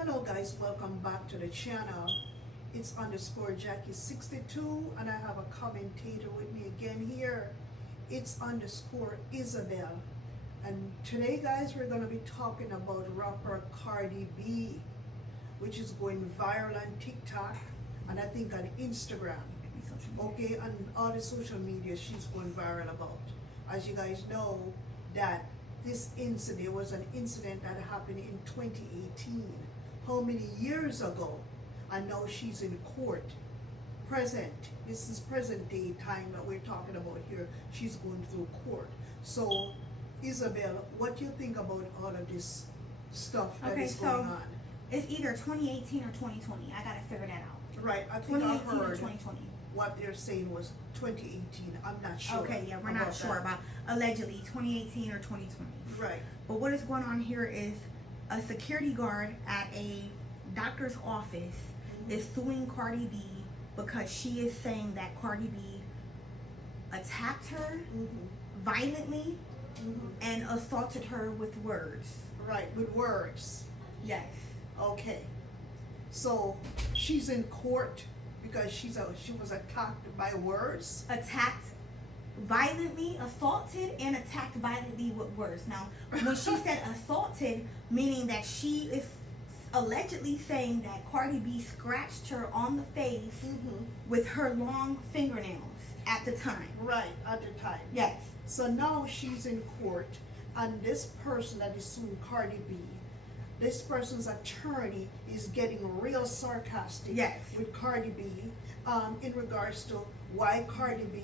Hello guys, welcome back to the channel. It's underscore Jackie 62 and I have a commentator with me again here. It's underscore Isabel. And today guys, we're going to be talking about rapper Cardi B, which is going viral on TikTok and I think on Instagram. Okay, on all the social media she's going viral about. As you guys know, that this incident was an incident that happened in 2018. How many years ago? And now she's in court. Present. This is present day time that we're talking about here. She's going through court. So, Isabel, what do you think about all of this stuff that is going on? It's either 2018 or 2020. I gotta figure that out. Right. I think I 2018 or heard 2020. what they're saying was 2018. I'm not sure. Okay, yeah, we're not sure about allegedly 2018 or 2020. Right. But what is going on here is a security guard at a doctor's office is suing Cardi B because she is saying that Cardi B attacked her violently and assaulted her with words. Right, with words. Yes. Okay. So she's in court because she was attacked by words. Attacked violently, assaulted, and attacked violently with words. Now, when she said assaulted, meaning that she is allegedly saying that Cardi B scratched her on the face with her long fingernails at the time. Right, at the time. Yes. So now she's in court, and this person that is suing Cardi B, this person's attorney is getting real sarcastic with Cardi B in regards to why Cardi B,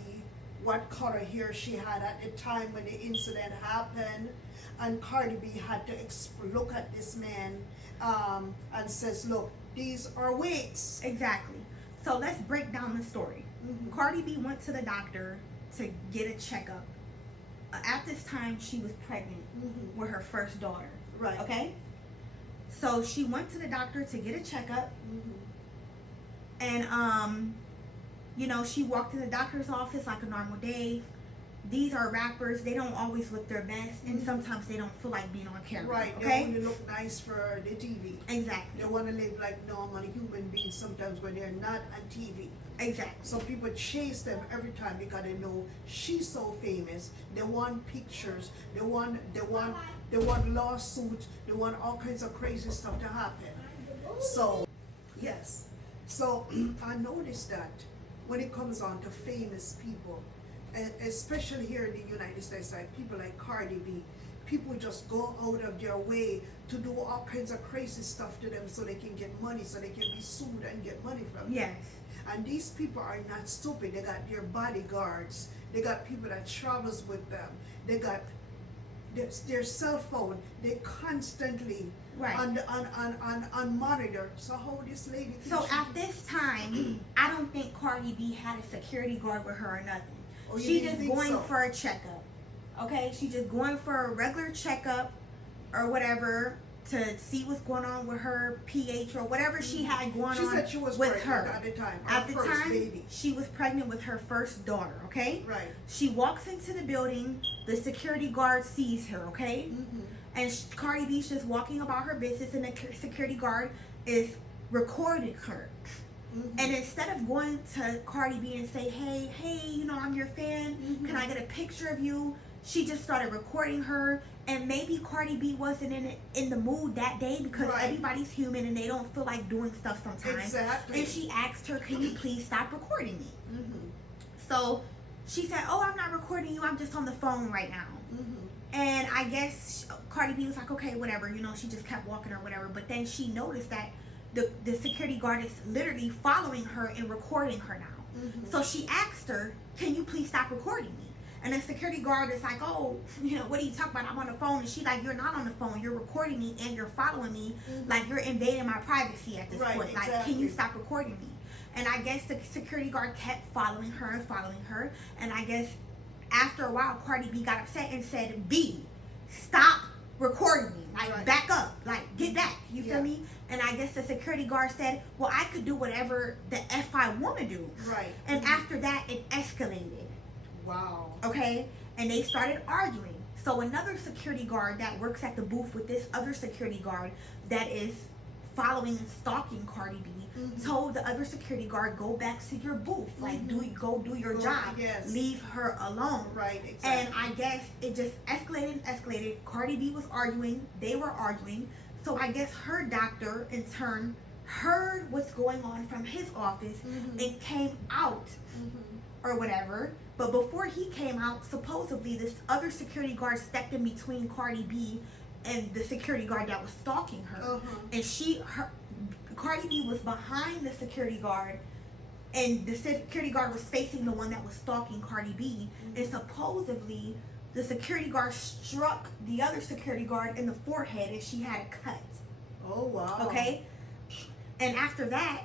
what color hair she had at the time when the incident happened, and Cardi B had to look at this man and says, look, these are wigs. Exactly. So let's break down the story. Cardi B went to the doctor to get a checkup. At this time, she was pregnant with her first daughter. Right. Okay? So she went to the doctor to get a checkup. And, you know, she walked in the doctor's office like a normal day. These are rappers. They don't always look their best. And sometimes they don't feel like being on camera. Right. Okay? They want to look nice for the TV. Exactly. They want to live like normal human beings sometimes when they're not on TV. Exactly. So people chase them every time because they know she's so famous. They want pictures. They want lawsuits. They want all kinds of crazy stuff to happen. So, yes. So I noticed that when it comes on to famous people, especially here in the United States, like people like Cardi B, people just go out of their way to do all kinds of crazy stuff to them so they can get money, so they can be sued and get money from them. Yes. And these people are not stupid. They got their bodyguards. They got people that travels with them. They got their cell phone. They constantly on monitor. So how this lady? So at this time, I don't think Cardi B had a security guard with her or nothing. Oh, she just going for a checkup. Okay, she just going for a regular checkup or whatever to see what's going on with her pH or whatever she had going on said she was with pregnant her. at the time. At the time, baby. she was pregnant with her first daughter. Okay. Right. She walks into the building. The security guard sees her. Okay. And Cardi B's just walking about her business, and the security guard is recording her. And instead of going to Cardi B and say, hey, you know, I'm your fan. Can I get a picture of you? She just started recording her. And maybe Cardi B wasn't in the mood that day because everybody's human and they don't feel like doing stuff sometimes. Exactly. And she asked her, can you please stop recording me? So she said, oh, I'm not recording you. I'm just on the phone right now. And I guess Cardi B was like, okay, whatever. You know, she just kept walking or whatever. But then she noticed that the security guard is literally following her and recording her now. So she asked her, can you please stop recording me? And the security guard is like, oh, you know, what are you talking about? I'm on the phone. And she's like, you're not on the phone. You're recording me and you're following me. Like, you're invading my privacy at this point. Like, can you stop recording me? And I guess the security guard kept following her and following her. And I guess after a while, Cardi B got upset and said, B, stop recording me. Like, back up. Like, get back. You feel me? And I guess the security guard said, well, I could do whatever the F I want to do. Right. And after that, it escalated. Wow. Okay? And they started arguing. So another security guard that works at the booth with this other security guard that is following and stalking Cardi B, told the other security guard, go back to your booth, like do your job, leave her alone. Right, exactly. And I guess it just escalated. Cardi B was arguing, they were arguing, so I guess her doctor in turn heard what's going on from his office and came out or whatever. But before he came out, supposedly this other security guard stepped in between Cardi B and the security guard that was stalking her. And Cardi B was behind the security guard, and the security guard was facing the one that was stalking Cardi B. And supposedly the security guard struck the other security guard in the forehead, and she had a cut. Oh, wow. Okay? And after that,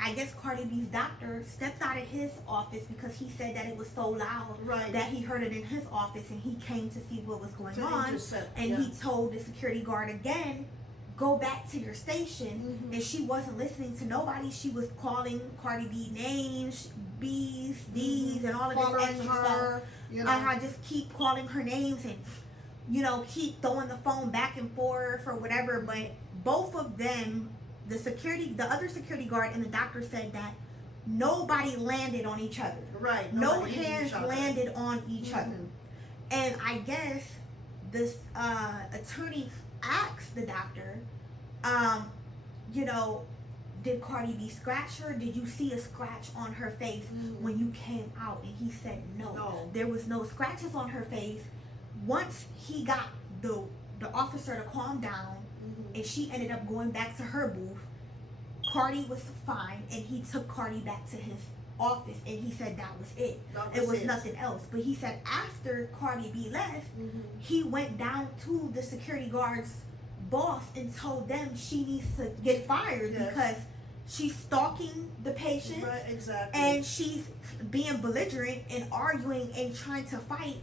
I guess Cardi B's doctor stepped out of his office because he said that it was so loud that he heard it in his office, and he came to see what was going on. And he told the security guard again, go back to your station. And she wasn't listening to nobody. She was calling Cardi B names, B's, D's, and all of this extra stuff. I just keep calling her names and, keep throwing the phone back and forth or whatever. But both of them, the other security guard and the doctor, said that nobody landed on each other. Right. No hands landed on each other. And I guess this attorney asked the doctor, did Cardi B scratch her? Did you see a scratch on her face when you came out? And he said no. There was no scratches on her face. Once he got the officer to calm down, and she ended up going back to her booth, Cardi was fine, and he took Cardi back to his office, and he said that was it. It was nothing else. But he said after Cardi B left, he went down to the security guard's boss and told them she needs to get fired because she's stalking the patient, and she's being belligerent and arguing and trying to fight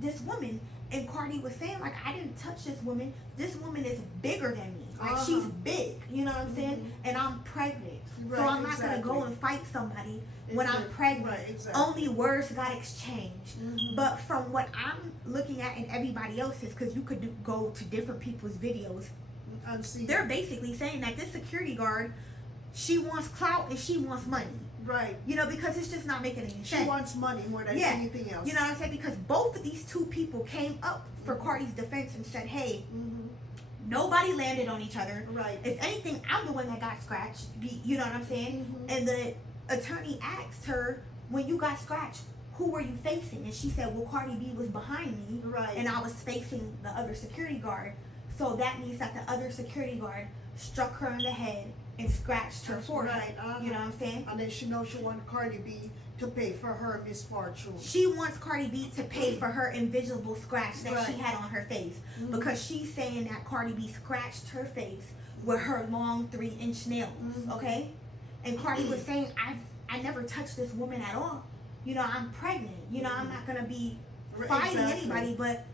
this woman. And Cardi was saying, like, I didn't touch this woman. This woman is bigger than me. Like, she's big. You know what I'm saying? And I'm pregnant. So I'm not going to go and fight somebody when I'm pregnant. Only words got exchanged. But from what I'm looking at and everybody else's, because you could go to different people's videos, they're basically saying that this security guard, she wants clout and she wants money. Right. Because it's just not making any sense. She wants money more than anything else. You know what I'm saying? Because both of these two people came up for Cardi's defense and said, hey, nobody landed on each other. Right. If anything, I'm the one that got scratched. You know what I'm saying? And the attorney asked her, when you got scratched, who were you facing? And she said, well, Cardi B was behind me. Right. And I was facing the other security guard. So that means that the other security guard struck her in the head and scratched her forehead. You know what I'm saying? And then she knows she wants Cardi B to pay for her misfortune. She wants Cardi B to pay for her invisible scratch that she had on her face. Because she's saying that Cardi B scratched her face with her long 3-inch nails. Okay? And Cardi was saying, I never touched this woman at all. I'm pregnant. I'm not going to be fighting anybody. But,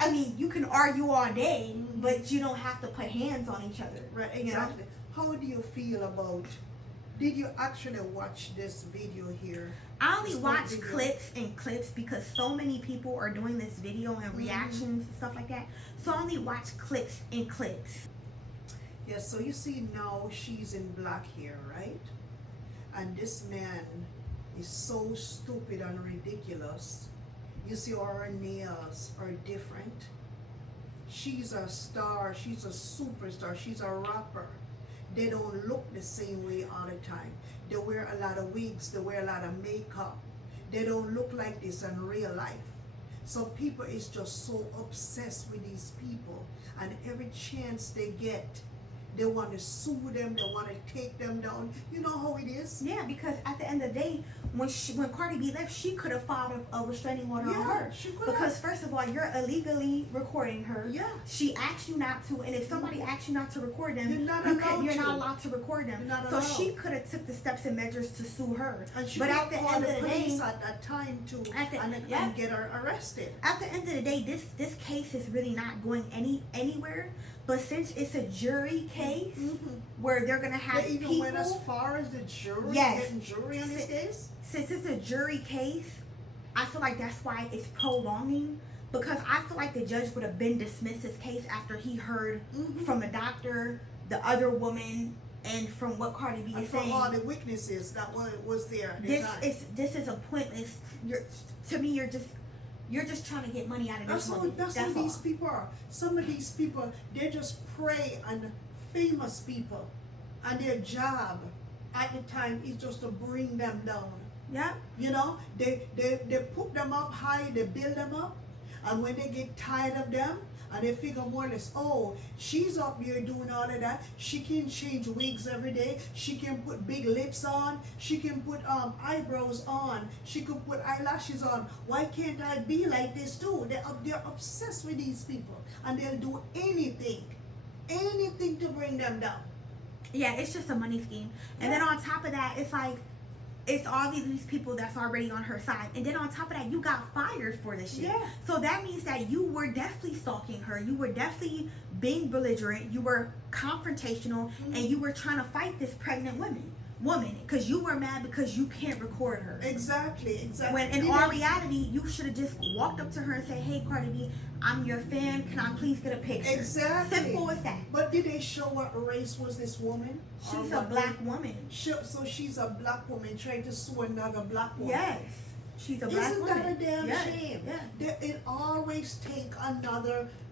I mean, you can argue all day, but you don't have to put hands on each other. Right, exactly. How do you feel about, did you actually watch this video here? I only watch clips because so many people are doing this video and reactions and stuff like that. So I only watch clips. Yes, so you see now she's in black hair, right? And this man is so stupid and ridiculous. You see her nails are different. She's a star, she's a superstar, she's a rapper. They don't look the same way all the time. They wear a lot of wigs, they wear a lot of makeup. They don't look like this in real life. So people is just so obsessed with these people, and every chance they get, they want to sue them, they want to take them down. You know how it is? Yeah, because at the end of the day, when Cardi B left, she could have filed a restraining order on her. She could because first of all, you're illegally recording her. Yeah. She asked you not to, and if somebody asks you not to record them, you're not allowed to record them. So she could have took the steps and measures to sue her. And she but at the end of the day, at that time to and get her arrested. At the end of the day, this case is really not going anywhere. But since it's a jury case where they're gonna have they even went as far as the jury, getting jury on this case. Since it's a jury case, I feel like that's why it's prolonging. Because I feel like the judge would have been dismissed this case after he heard from the doctor the other woman, and from what Cardi B is saying, all the witnesses that was there. This is a pointless. You're just trying to get money out of this woman. That's what these people are. Some of these people, they just prey on famous people, and their job at the time is just to bring them down. Yeah. You know, they put them up high, they build them up, and when they get tired of them, and they figure more or less, oh, she's up here doing all of that. She can change wigs every day. She can put big lips on. She can put eyebrows on. She could put eyelashes on. Why can't I be like this too? They're obsessed with these people, and they'll do anything to bring them down. Yeah, it's just a money scheme. And then on top of that, it's like, it's all these people that's already on her side. And then on top of that, you got fired for this shit. Yeah. So that means that you were definitely stalking her. You were definitely being belligerent. You were confrontational. And you were trying to fight this pregnant woman. Because you were mad because you can't record her. Exactly. When in all reality, you should have just walked up to her and said, hey, Cardi B, I'm your fan. Can I please get a picture? Exactly. Simple as that. But did they show what race was this woman? She's a black woman. So she's a black woman trying to sue another black woman. Yes. She's a black woman. Isn't that a damn shame? Yeah. It always take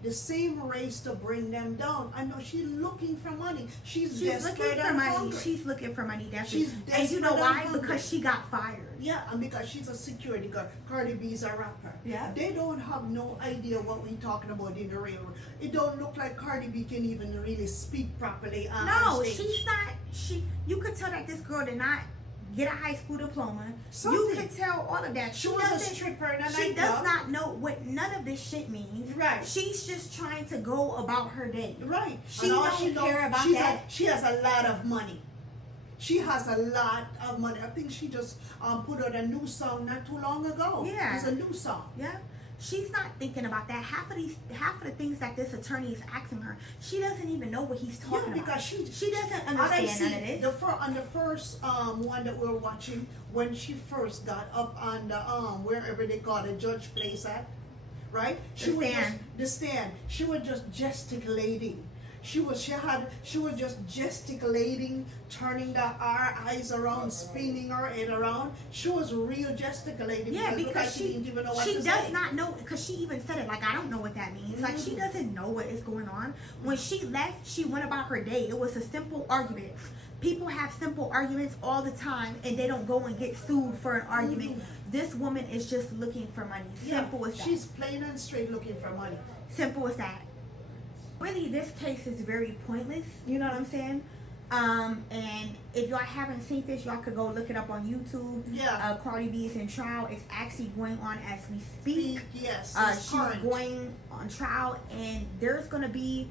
the same race to bring them down. I know she's looking for money. She's desperate looking for and money. hungry. She's looking for money, definitely. She's and you know desperate why? and hungry. Because she got fired. Yeah, and because she's a security guard. Cardi B's a rapper. Yeah. They don't have no idea what we're talking about in the real world. It don't look like Cardi B can even really speak properly on stage. She's not. You could tell that this girl did not get a high school diploma. Something. You could tell all of that. She was a stripper in a She nightclub. does not know what none of this shit means. Right. She's just trying to go about her day. Right. She don't care about that. She has a lot of money. She has a lot of money. I think she just put out a new song not too long ago. Yeah. It's a new song. Yeah. She's not thinking about that. Half of the things that this attorney is asking her, she doesn't even know what he's talking about. Because she doesn't understand none of this. On the first one that we were watching, when she first got up on the wherever they call the judge place at, right? The stand. She was just gesticulating. She was just gesticulating, turning our eyes around, spinning her head around. She was real gesticulating. Yeah, because she didn't even know what to say. She does not know, because she even said it, like, I don't know what that means. Like, she doesn't know what is going on. When she left, she went about her day. It was a simple argument. People have simple arguments all the time, and they don't go and get sued for an argument. This woman is just looking for money. Simple as that. She's plain and straight looking for money. Simple as that. Really, this case is very pointless. You know what I'm saying? And if y'all haven't seen this, y'all could go look it up on YouTube. Yeah. Cardi B is in trial. It's actually going on as we speak. Yes. She's going on trial, and there's gonna be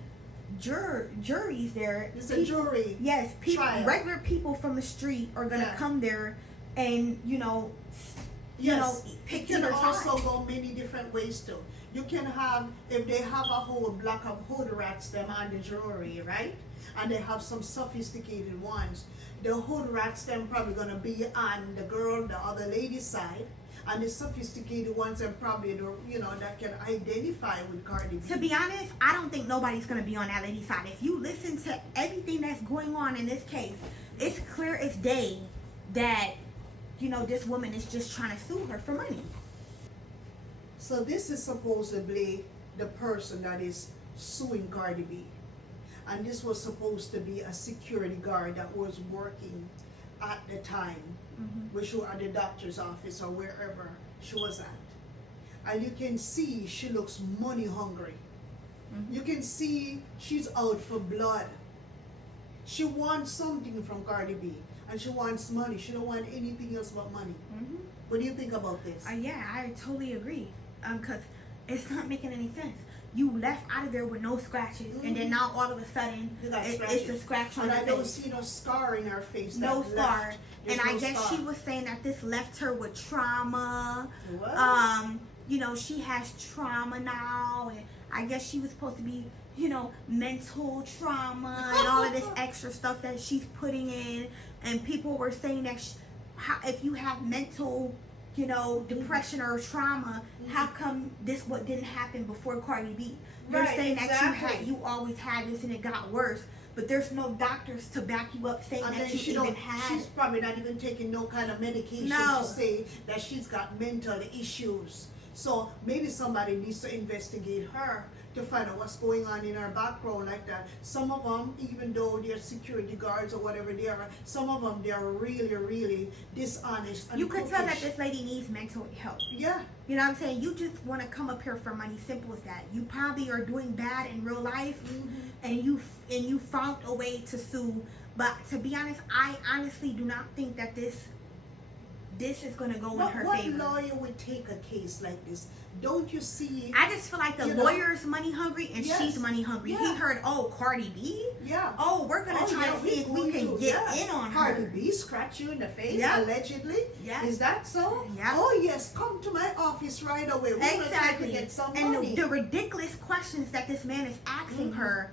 juries there. It's a jury. Yes, people, trial. Regular people from the street are gonna come there, and pick It their can also side. go many different ways too. You can have, if they have a whole block of hood rats them on the jury, right? And they have some sophisticated ones. The hood rats them probably gonna be on the other lady's side, and the sophisticated ones are probably that can identify with Cardi B. To be honest, I don't think nobody's gonna be on that lady's side. If you listen to everything that's going on in this case, it's clear as day that this woman is just trying to sue her for money. So this is supposedly the person that is suing Cardi B. And this was supposed to be a security guard that was working at the time, which was at the doctor's office or wherever she was at. And you can see she looks money hungry. You can see she's out for blood. She wants something from Cardi B, and she wants money. She don't want anything else but money. What do you think about this? Yeah, I totally agree. Because it's not making any sense. You left out of there with no scratches, and then now all of a sudden it's a scratch on her face. And I don't see no scar in her face. No scar. And I guess scar. she was saying that this left her with trauma. What? She has trauma now, and I guess she was supposed to be, mental trauma and all of this extra stuff that she's putting in. And people were saying that if you have mental depression or trauma, how come this what didn't happen before Cardi B? You're Right, saying exactly. that you always had this and it got worse, but there's no doctors to back you up saying And that then you even had. she's probably not even taking no kind of medication No. to say that she's got mental issues. So maybe somebody needs to investigate her to find out what's going on in her background like that. Some of them, even though they're security guards or whatever they are, some of them, they're really, really dishonest and You could tell that crooked. this lady needs mental help. Yeah. You know what I'm saying? You just want to come up here for money. Simple as that. You probably are doing bad in real life, and you found a way to sue. But to be honest, I honestly do not think that this is going to go in her What favor. lawyer would take a case like this? Don't you see? I just feel like the lawyer's money hungry and Yes. she's money hungry. Yeah. He heard, Cardi B? Yeah. Oh, we're going to try to see if we can get in on Cardi her. B scratch you in the face, Yeah. allegedly? Yeah. Is that so? Yeah. Oh, yes, come to my office right away. We're going to try to Exactly. get some And money. the ridiculous questions that this man is asking her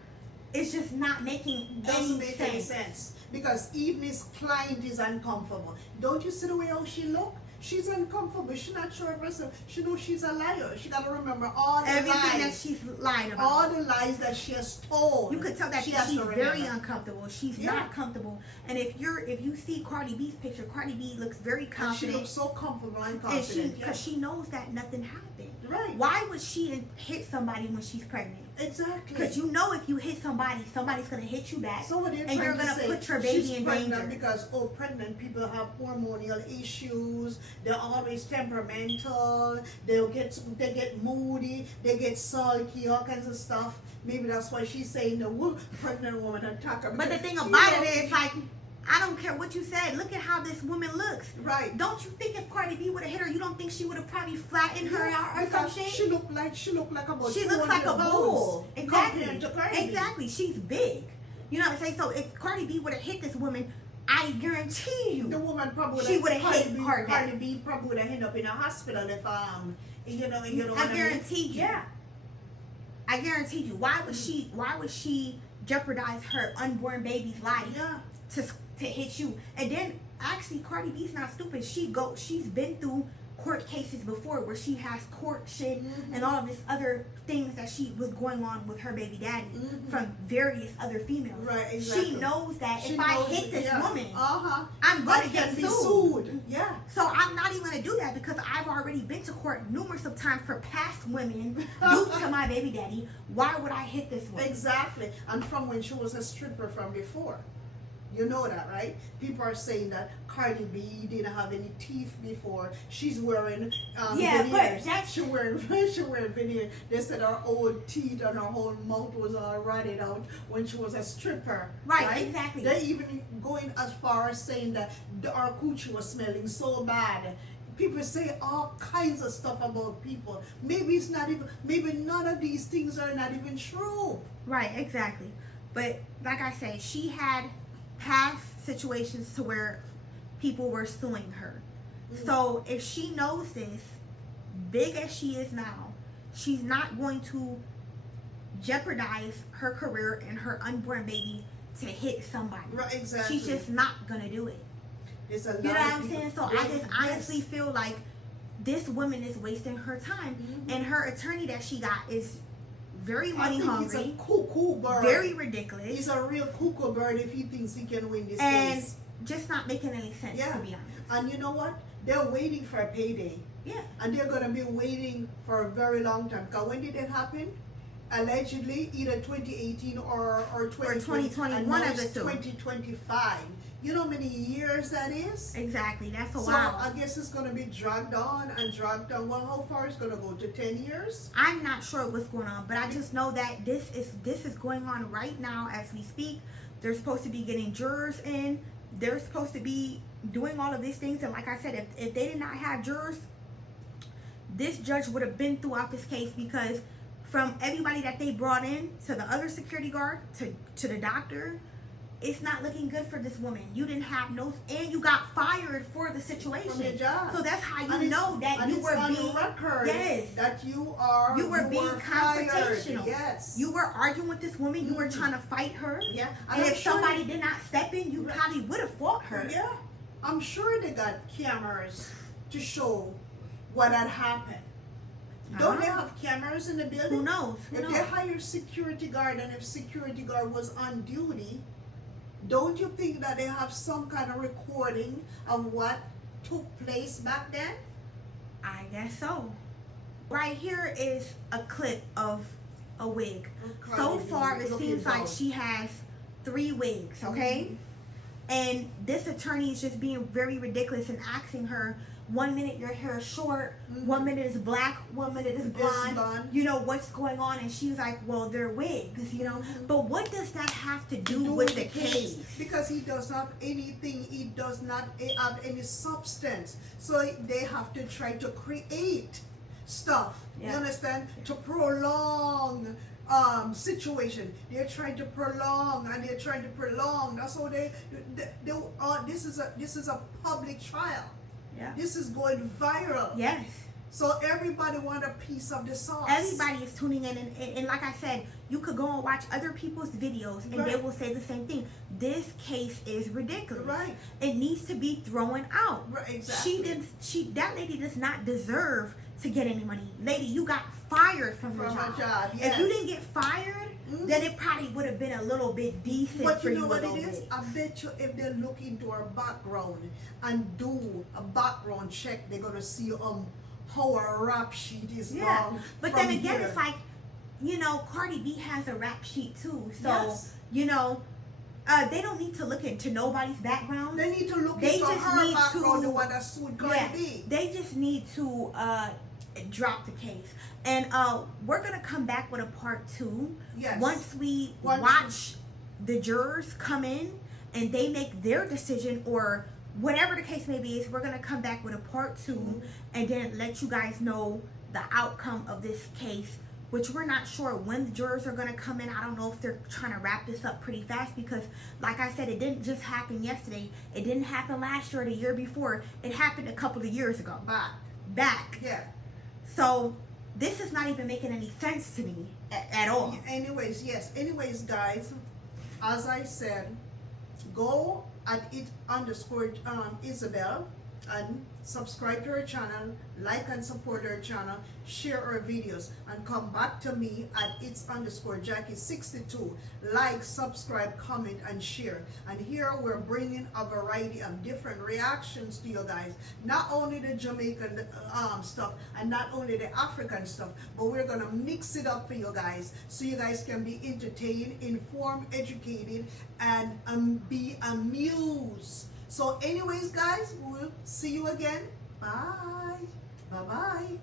is just not making Doesn't any make any sense. sense. Because even his client is uncomfortable. Don't you see the way how she look? She's uncomfortable. She's not sure of herself. She knows she's a liar. She got to remember all the Everything that lies. she's lied about. All the lies that she has told. You could tell that she she's has to very remember. uncomfortable. She's Yeah. not comfortable. And if you see Cardi B's picture, Cardi B looks very And she confident. looks so comfortable and And confident. because she knows that nothing happened. Right. Why would she hit somebody when she's pregnant? Exactly. Because you know if you hit somebody, somebody's gonna hit you back. So what they're And you're trying gonna to say, put your baby she's in pregnant danger. because pregnant people have hormonal issues. They're always temperamental. They get moody. They get sulky. All kinds of stuff. Maybe that's why she's saying the pregnant woman attack her. But the because, thing you about know, it is, like, I don't care what you said. Look at how this woman looks. right. Don't you think if Cardi B would have hit her, you don't think she would have probably flattened her out or because something? she looked like about She looks like a 200 bull. pounds Exactly. compared to Cardi B. Exactly. She's big. You know what I'm saying? So if Cardi B would have hit this woman, I guarantee The you, woman probably She would've hit her Cardi B probably would have ended up in a hospital if you know what I I mean? guarantee you. Yeah. I guarantee you. Why would she jeopardize her unborn baby's life Yeah. to hit you? And then actually Cardi B's not stupid. She's been through court cases before where she has court shit and all of this other things that she was going on with her baby daddy from various other females. Right, exactly. She knows that She if I knows hit it, this yeah. woman, Uh-huh. I'm I gonna can get be sued. sued. Yeah. So I'm not even gonna do that because I've already been to court numerous of times for past women due to my baby daddy. Why would I hit this woman? Exactly. And from when she was a stripper from before. You know that, right? People are saying that Cardi B didn't have any teeth before. She's wearing Yeah, but veneers. that's- She wearing veneers. They said her old teeth and her whole mouth was all rotted out when she was a stripper. Right, exactly. They even going as far as saying that our coochie was smelling so bad. People say all kinds of stuff about people. Maybe it's not even. Maybe none of these things are not even true. Right, exactly. But like I said, she had past situations to where people were suing her. So if she knows this, big as she is now, she's not going to jeopardize her career and her unborn baby to hit somebody. Right, exactly. She's just not gonna do it. There's a lot You know of what I'm people- saying? So I just honestly feel like this woman is wasting her time, and her attorney that she got is very money hungry, He's a cuckoo bird. very ridiculous, He's a real cuckoo bird if he thinks he can win this and case. just not making any sense, Yeah. to be honest. And you know what? They're waiting for a payday. Yeah. And they're going to be waiting for a very long time. Because when did it happen? Allegedly, either 2018 or 2021, and now of the it's two. 2025. You know how many years that is? Exactly. That's a So while. I guess it's going to be dragged on and dragged on. Well, how far is it going to go? To 10 years? I'm not sure what's going on, but I just know that this is going on right now as we speak. They're supposed to be getting jurors in. They're supposed to be doing all of these things, and like I said, if they did not have jurors, this judge would have been throughout this case, because from everybody that they brought in, to the other security guard, to the doctor, it's not looking good for this woman. You didn't have no, and you got fired for the situation. From your job. So that's how you And it's- know that and you it's were on being record yes. that you were being fired. confrontational. Yes. You were arguing with this woman. You were trying to fight her. Yeah. And I'm if sure somebody did not step in, you probably would have fought her. Yeah. I'm sure they got cameras to show what had happened. Don't they have cameras in the building? Who knows? If they hire security guard, and if security guard was on duty, don't you think that they have some kind of recording of what took place back then? I guess so. Right here is a clip of a wig. So far, it seems like she has 3 wigs, okay? And this attorney is just being very ridiculous and asking her, 1 minute your hair is short, 1 minute is black, 1 minute is blonde. You know, what's going on? And she's like, well, they're wigs, you know. But what does that have to do with the case? Because he does not have anything, he does not have any substance. So they have to try to create stuff, you understand, to prolong situation. They're trying to prolong, and they're trying to prolong. That's how they this is a public trial. This is going viral. Yes. So everybody want a piece of the sauce. Everybody is tuning in, and like I said, you could go and watch other people's videos, and they will say the same thing. This case is ridiculous. Right. It needs to be thrown out. Right. Exactly. That lady does not deserve to get any money. Lady, you got fired from your job. If you didn't get fired, then it probably would have been a little bit decent. But for you know what it is? bit. I bet you if they look into our background and do a background check, they're gonna see how our rap sheet is long. But then again, it's like, you know, Cardi B has a rap sheet too. So you know, they don't need to look into nobody's background. They need to look into her background, the one that sued Cardi B. They just need to drop the case. And we're gonna come back with a part 2. Once we watch the jurors come in and they make their decision, or whatever the case may be, is we're gonna come back with a part 2 and then let you guys know the outcome of this case, which we're not sure when the jurors are gonna come in. I don't know if they're trying to wrap this up pretty fast, because like I said, it didn't just happen yesterday. It didn't happen last year or the year before. It happened a couple of years ago. Back. Yeah. So this is not even making any sense to me at all. Anyways, guys, as I said, go at it_Isabel and subscribe to her channel, like and support her channel, share her videos, and come back to me at it's_Jackie62. Like, subscribe, comment, and share. And here we're bringing a variety of different reactions to you guys. Not only the Jamaican stuff, and not only the African stuff, but we're gonna mix it up for you guys, so you guys can be entertained, informed, educated, and be amused. So anyways, guys, we'll see you again. Bye. Bye-bye.